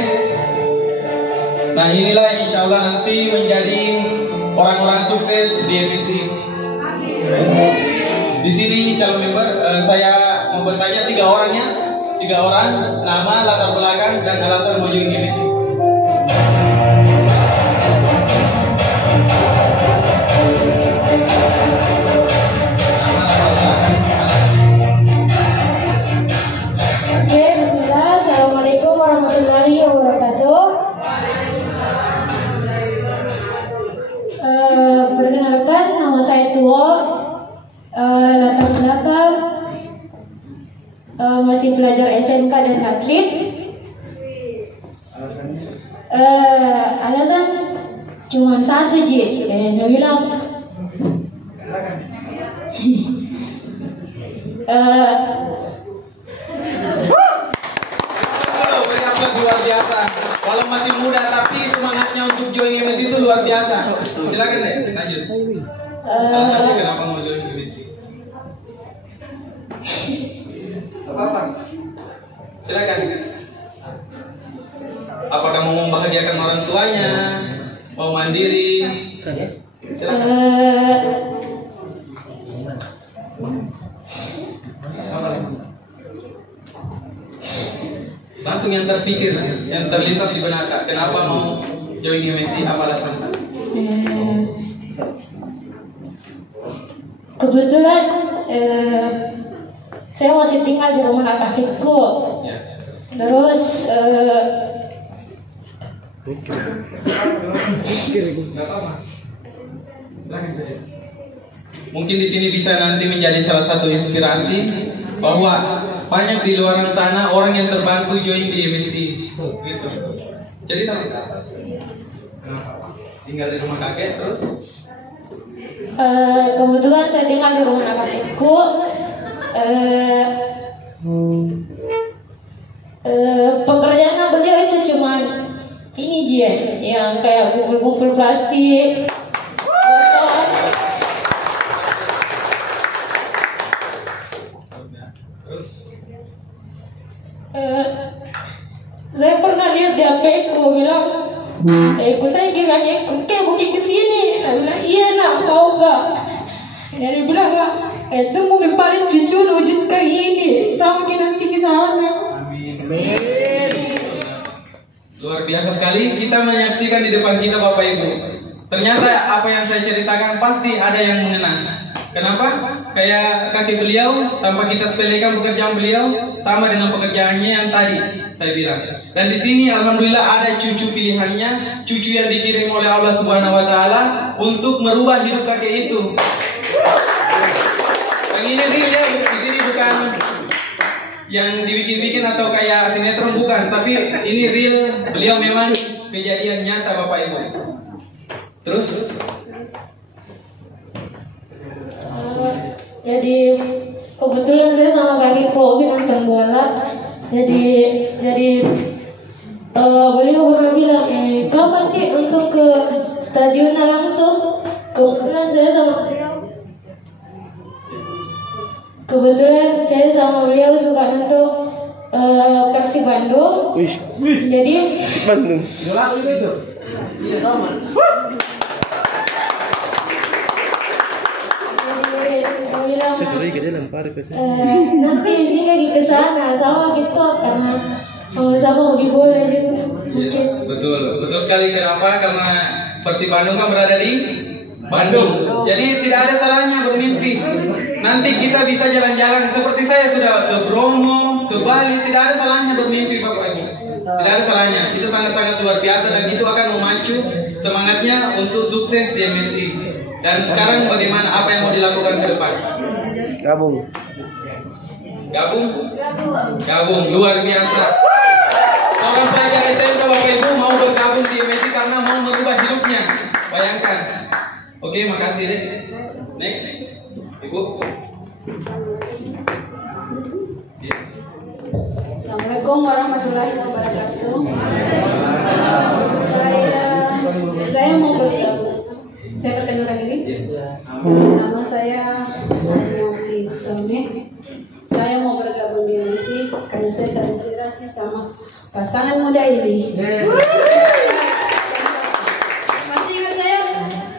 Nah, inilah insya Allah nanti menjadi orang-orang sukses di MSC. Di sini calon member saya mau bertanya 3 orangnya. 3 orang, nama, latar belakang, dan alasan mau join MSC. Oke, bismillah. Assalamualaikum warahmatullahi wabarakatuh. Perkenalkan, nama saya Tuo. Latar belakang masih pelajar SMK dan atlet. Alasan cuma satu, Ji. Dia bilang masih muda tapi semangatnya untuk join MSI itu luar biasa. Silakan deh, lanjut. Alasannya kenapa mau join MSI? Apa? Silakan. Apakah mau membahagiakan orang tuanya? Mau mandiri? Silakan. Langsung yang terpikir, yang terlintas di benak, kenapa mau join MSI? Apa alasannya? Kebetulan saya masih tinggal di rumah kakekku. Ya. Terus Mungkin di sini bisa nanti menjadi salah satu inspirasi bahwa banyak di luar sana orang yang terbantu join di MSI. Gitu. Jadi tahu tinggal di rumah kakek terus? kebetulan saya tinggal di rumah kakekku. Pekerjaan beliau itu cuman ini dia, yang kayak kumpul-kumpul plastik, botol. Saya pernah lihat di HP-ku bilang, ikutan gilanya kayak bukit kesini. Saya bilang, iya nak, mau gak? Dia bilang gak, itu mau paling cucu wujud kayak gini, sama nanti ke sana. Luar biasa sekali kita menyaksikan di depan kita Bapak Ibu. Ternyata apa yang saya ceritakan pasti ada yang mengenang. Kenapa? Kayak kakek beliau, tanpa kita sepelekan pekerjaan beliau, sama dengan pekerjaannya yang tadi saya bilang. Dan di sini alhamdulillah ada cucu pilihannya, cucu yang dikirim oleh Allah Subhanahu wa taala untuk merubah hidup kakek itu. Yang ini dia di sini bukan yang dibikin-bikin atau kayak sinetron, bukan, tapi ini real, beliau memang kejadian nyata Bapak Ibu. Terus jadi kebetulan saya sama kakekku hobi nonton bola. Jadi beliau pernah bilang, kapan Ki untuk ke stadionnya langsung? Kebetulan saya sama beliau suka nonton Persib Bandung. Jadi Persib Bandung. nanti sih lagi ke sana sama gitu karena sama-sama hobi bola juga. Mungkin. betul sekali. Kenapa? Karena Persib Bandung kan berada di Bandung. Jadi tidak ada salahnya bermimpi. Nanti kita bisa jalan-jalan seperti saya sudah ke Bromo, ke Bali. Tidak ada salahnya bermimpi Bapak Ibu. Tidak ada salahnya. Itu sangat-sangat luar biasa dan itu akan memacu semangatnya untuk sukses di MSI. Dan sekarang bagaimana? Apa yang mau dilakukan ke depan? Gabung. Luar biasa. Orang saya dari Tempo Bapak Ibu mau bergabung di MSI karena mau merubah hidupnya. Bayangkan. Oke, makasih deh. Next, Ibu. Assalamualaikum warahmatullahi wabarakatuh. Saya mau bergabung. Saya perkenalkan diri. Nama saya Yati Tome. Saya mau bergabung di MSI karena saya terinspirasi sama pasangan muda ini. Masih ingat saya?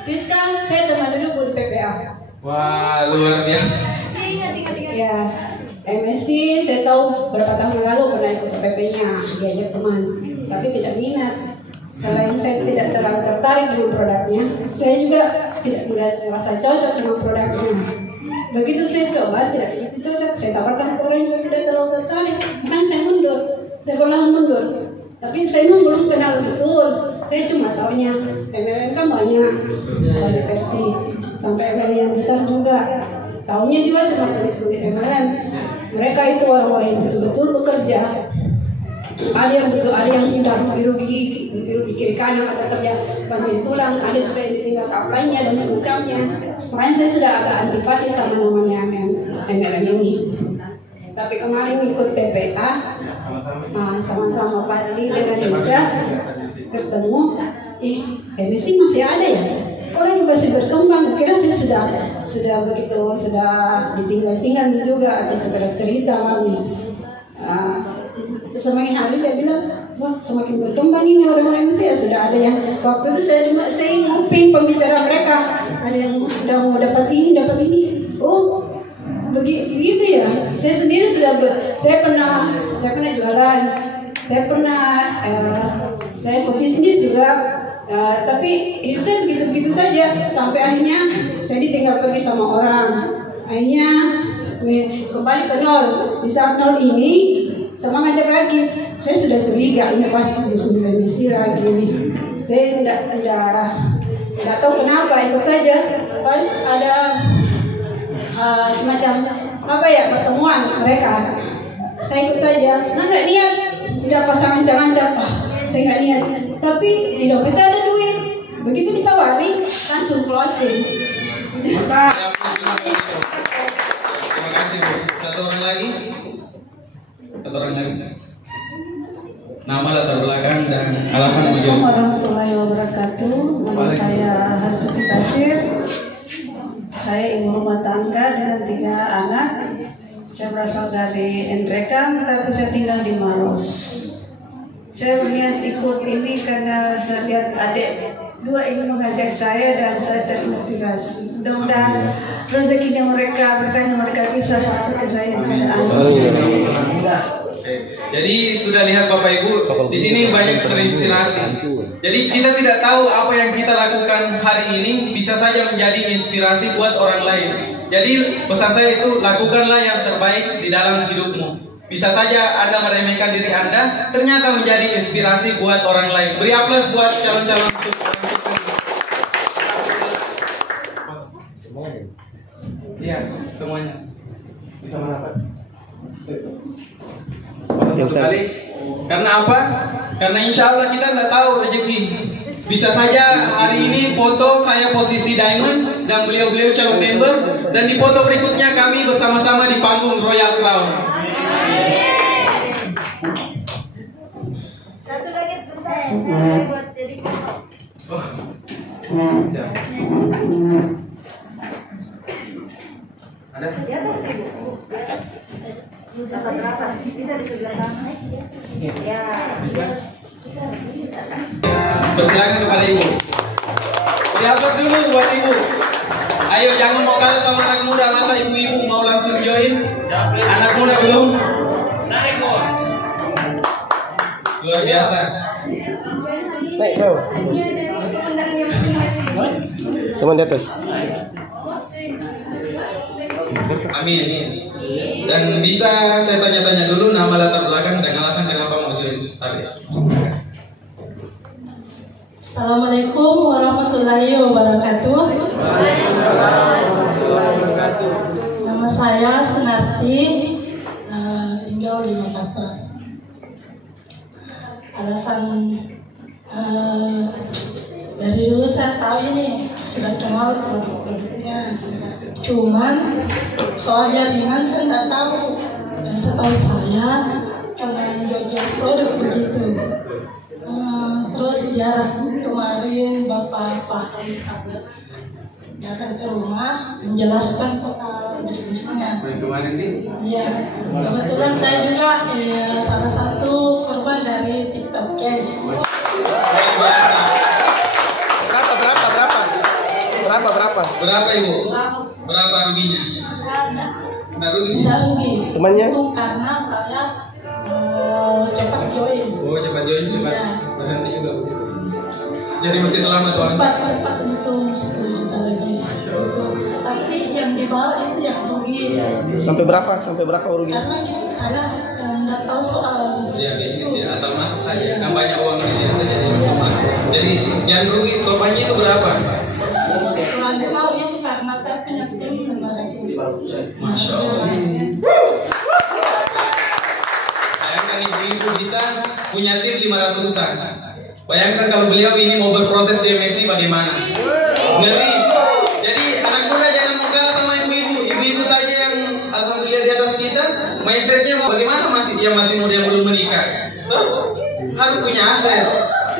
Rizka, saya teman dulu di PPA. Wah, luar biasa. Ingat. Ya, MSI saya tahu berapa tahun lalu pernah ikut PP-nya, diajak teman, tapi tidak minat. Selain saya tidak terlalu tertarik dengan produknya, saya juga tidak merasa cocok dengan produknya. Begitu saya coba tidak begitu cocok, saya tawarkan ke orang juga tidak terlalu tertarik, makanya saya mundur, saya perlahan mundur. Tapi saya memang belum kenal betul, saya cuma tahunya MLM kan banyak versi, sampai MLM yang besar juga. Tahunya juga cuma kulit MLM. Mereka itu orang-orang yang betul-betul bekerja. Ada yang betul, ada yang sudah dirugi kiri kanan atau kerja bantuin tulang, ada juga yang ditinggal kaplainya dan semacamnya. Makanya saya sudah agak antipati sama namanya MLM ini. Tapi kemarin ikut PPA, sama-sama Pak Ali dengan Nisa, ketemu, MSI masih ada ya? Orang yang masih berkembang, kira saya sudah begitu, sudah ditinggal juga atau sekedar cerita mami. Semakin hari dia bilang, wah semakin berkembang ini orang-orang Mesir. Sudah ada yang waktu itu saya nguping pembicara mereka, ada yang sudah mau dapat ini. Oh begitu ya. Saya sendiri saya pernah jualan, saya pebisnis juga. Tapi hidup saya begitu saja sampai akhirnya saya ditinggal pergi sama orang. Akhirnya kembali ke nol. Di saat nol ini sama ngajak lagi. Saya sudah curiga ini pasti bisnis lagi ini. Saya tidak tahu kenapa, ikut saja. Pas ada semacam pertemuan mereka. Saya ikut saja. Senang nggak niat. Sudah pasangan ancam-ancam. Saya nggak niat. Tapi di dompetnya ada duit. Begitu ditawari, langsung closing. Terima kasih Bu. Satu orang lagi. Nama, latar belakang dan alasan menjawab. Assalamualaikum warahmatullahi wabarakatuh. Nama saya Hasuti Basir. Saya ibu rumah tangga dengan 3 anak. Saya berasal dari Endrekan, tapi saya tinggal di Maros. Saya berniat ikut ini karena saya lihat adik 2 ingin mengajak saya dan saya terinspirasi. Mudah-mudahan rezekinya mereka, berkahnya mereka bisa sampai ke saya. Jadi sudah lihat Bapak Ibu, di sini banyak terinspirasi. Jadi kita tidak tahu apa yang kita lakukan hari ini bisa saja menjadi inspirasi buat orang lain. Jadi pesan saya itu, lakukanlah yang terbaik di dalam hidupmu. Bisa saja Anda meremehkan diri Anda, ternyata menjadi inspirasi buat orang lain. Beri aplaus buat calon-calon. Iya, semuanya bisa merapat. Kali. Karena apa? Karena insya Allah kita tidak tahu rezeki. Bisa saja hari ini foto saya posisi diamond dan beliau calon member, dan di foto berikutnya kami bersama-sama di panggung Royal Crown. Satu lagi sebentar, saya buat jadi Siap. Ada? di atas ibu. Berapa? Bisa di sebelah sana. Ya. Persilakan kepada Ibu. Diatur dulu buat Ibu. Ayo jangan mau kalah sama anak muda. Masa ibu-ibu mau langsung join? Anak muda belum? Naik bos. Luar biasa. Naik bro. Teman di atas. Amin. Dan bisa saya tanya-tanya dulu nama, latar belakang dan alasan kenapa mau join. Assalamualaikum warahmatullahi wabarakatuh. Nama saya Sunarti, tinggal di Makassar. Alasan dari dulu saya tahu ini sudah kenal produknya, cuman soal jaringan saya nggak tahu. Dan setahu saya cuma yang jual produk begitu. Terus jarang kemarin Bapak Fahri datang ke rumah menjelaskan soal bisnisnya. Kemarin nih? Iya, kebetulan saya juga salah satu korban dari TikTok guys. Berapa Ibu? Berapa ruginya? Nggak rugi. Tidak rugi. Temannya? Itu karena saya cepat join. Oh, cepat join, cepat berhenti juga begitu. Jadi masih selamat soalnya. Cepat untung 10 juta lagi. Tapi yang di bawah itu yang rugi. Sampai berapa rugi? Karena saya nggak tahu soal. Ya bisnis ya, asal masuk saja. Kan banyak uang ini jadi langsung masuk. Jadi yang rugi korbannya itu berapa? Kurang tahu itu karena saya punya tim 500. Masya Allah. Bayangkan ibu-ibu bisa punya tim 500-an. Bayangkan kalau beliau ini mau berproses di MSI bagaimana? Ngeri. Jadi anak muda jangan mau kalah sama ibu-ibu. Ibu-ibu saja yang alhamdulillah di atas kita, mindsetnya mau bagaimana masih muda yang belum menikah. So, harus punya aset.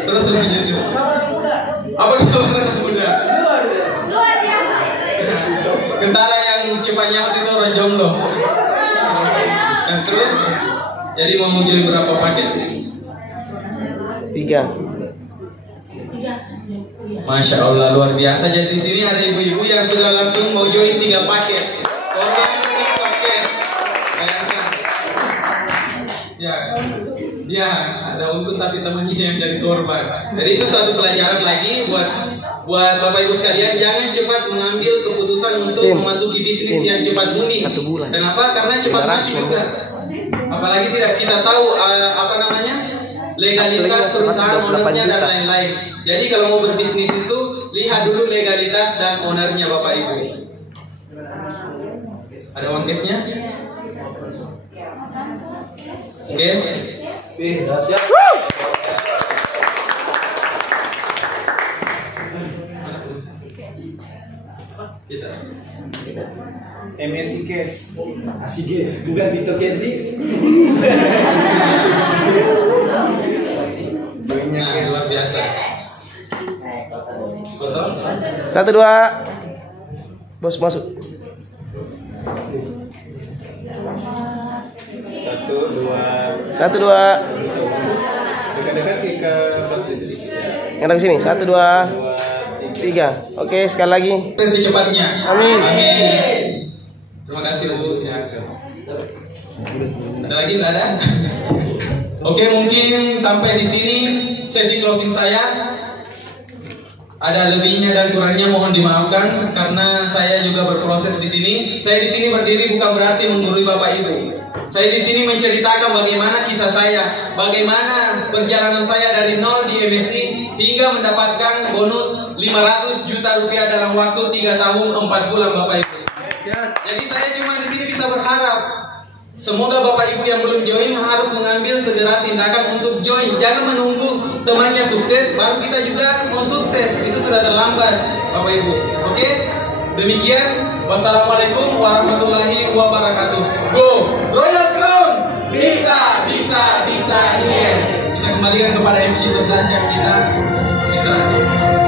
Terus lanjut. Apa itu orang muda? Luar biasa. Tentara yang cepat nyaut itu orang jomblo. Dan terus, jadi mau jual berapa paket? 3. Masya Allah, luar biasa. Jadi di sini ada ibu-ibu yang sudah langsung mau join 3 paket. Korban ini paket. Bayangkan. Ya, ada untung tapi temannya yang jadi korban. Jadi itu suatu pelajaran lagi buat Bapak Ibu sekalian, jangan cepat mengambil keputusan untuk memasuki bisnis yang cepat booming. 1 bulan. Kenapa? Karena cepat mati juga. Apalagi tidak kita tahu legalitas perusahaan, ownernya dan lain-lain. Jadi kalau mau berbisnis itu lihat dulu legalitas dan ownernya Bapak Ibu. Ada uang cashnya? Cash? Siap. Kita. MSC Cash. Asik ya, bukan Tito Cash nih. Nah, luar biasa. Betul? 1, 2. Bos masuk. 1, 2. Dekat-dekat ke Ngadap sini. 1, 2, 3. Oke, sekali lagi. Secepatnya. Amin. Terima kasih Bu. Ya. Ada lagi? Nggak ada? Oke, mungkin sampai di sini sesi closing saya. Ada lebihnya dan kurangnya mohon dimaafkan karena saya juga berproses di sini. Saya di sini berdiri bukan berarti menggurui Bapak Ibu. Saya di sini menceritakan bagaimana kisah saya, bagaimana perjalanan saya dari nol di MSI hingga mendapatkan bonus 500 juta rupiah dalam waktu 3 tahun 4 bulan Bapak Ibu. Jadi saya cuma di sini bisa berharap semoga Bapak Ibu yang belum join harus mengambil segera tindakan untuk join. Jangan menunggu temannya sukses baru kita juga mau sukses. Itu sudah terlambat Bapak Ibu. Oke? Demikian. Wassalamualaikum warahmatullahi wabarakatuh. Go Royal Crown. Bisa. Yes. Kita kembalikan kepada MC Todas yang kita istirahat.